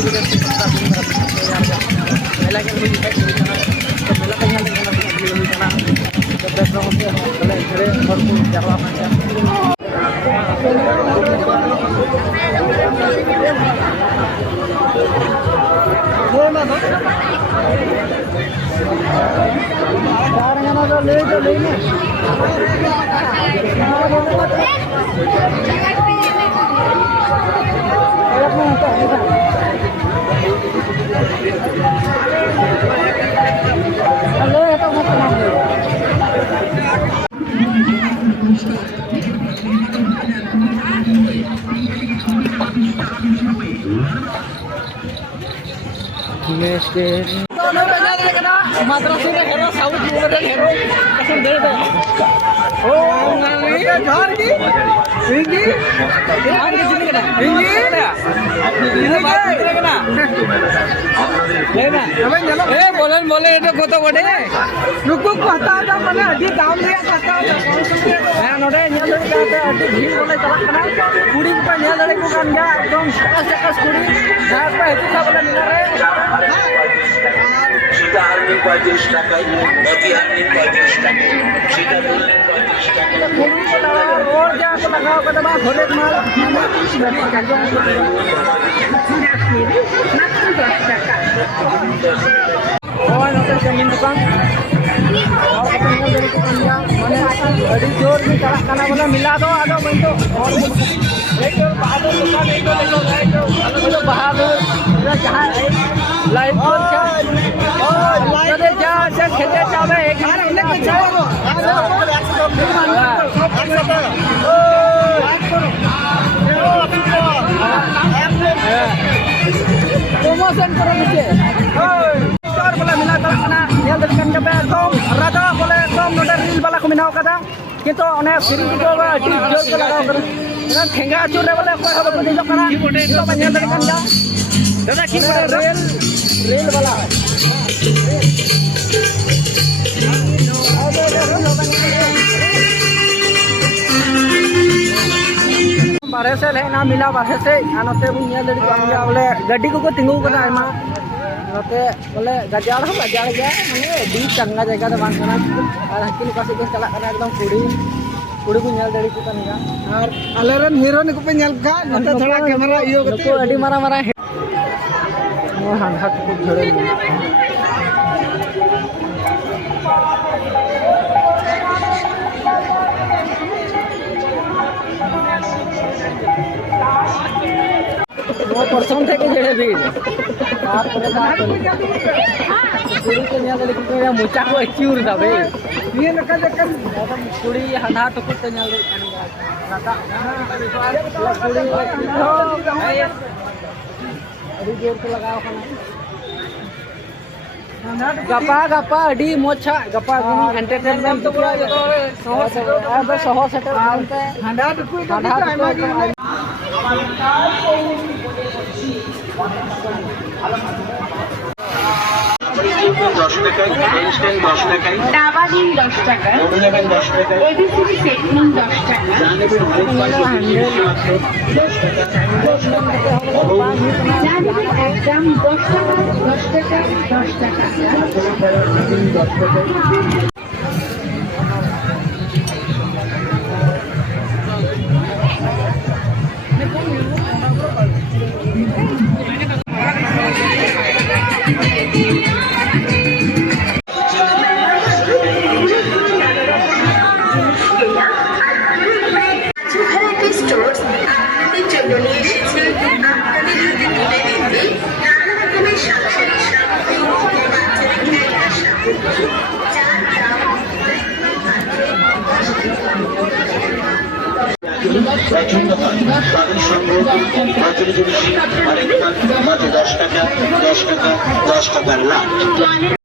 मेला के लिए हेड हुई कना तो मेला के यहाँ लेकिन अभी हुई कना तो बैकग्राउंड से बोले घरे और को जावा मांगा ये ना तो कारंगाना ले ना madrasah hero saud modern hero kasih deh oh ngali jahar ki tinggi jahar ki sini kena tinggi ini baat kena kena लेना ए बोलन बोले itu kota bode रुको kota ada mana di dalam dia kota मैं नोडे nyal dari kata adi bhir bole chalak kana kudi pa nyal dari ko kan ga ekdom sakas kudi dar pa itu sa bole minare সেটা army 35 টাকায় বাকি army 35 টাকায় সেটা 35 টাকায় और जा को लगाओ कदम भोले माल और नोटे जमीन दुकान और कतंगा dari दुकानnya माने अड़ी जोर में चला खाना वाला मिला दो आदो बंदो और एक बहादुर दुकान एक तो बहादुर जहां लाइव पर लाइव जा से खेते जावे एक इन्हें के जाओ promotion karo muke star bola mila kana nyal dekan kabe tom rada bola tom noda reel bala ko minao kada kintu one free ko ba ati jor ko lagao kar na thenga achur re bola koi hobo ko kana to ba nyal dekan ja dada ki reel bala बाहर से ले ना मिला बाहर से आनते बुनिया लड़ी को आंगे बोले गाड़ी को तिंगु कना आयमा नते बोले गजार हम गजार गया माने दी चंगा जगह तो बांग कना और हकिन पासे के चला कना एकदम कुड़ी कुड़ी बुनिया लड़ी को कना और अलेरन हीरो ने को पे नेल का नते थोड़ा कैमरा इयो गते को अडी मारा मारा वो हां हाथ को झड़े वो परसों थे के जेड़े भी आप कुड़ी के न्याल लेकिन को या मुचा को अचूर दा बे ये नका जकन कुड़ी हंधा तो कुते न्याल नाता कुड़ी अभी जोर को लगाओ खाना गपा गपा अडी मोछा गपा एंटरटेनमेंट तो पूरा जो सहो सेटल हंधा तो कोई दस টাকায় ইনস্ট্যান্ট 10 টাকায় ডাবা দিন 10 টাকা মনে নেবেন 10 টাকা এবিসি সেট নিন 10 টাকা জানেবেন 10 টাকা 10 টাকা জানেবেন একদম 10 টাকা 10 টাকা 10 টাকা 10 টাকা প্রচন্ড তাদের সংগ্রহ মাঝে যদি আরেকটা মাঝে 10 টাকা 10 টাকা 10 টাকার লাভ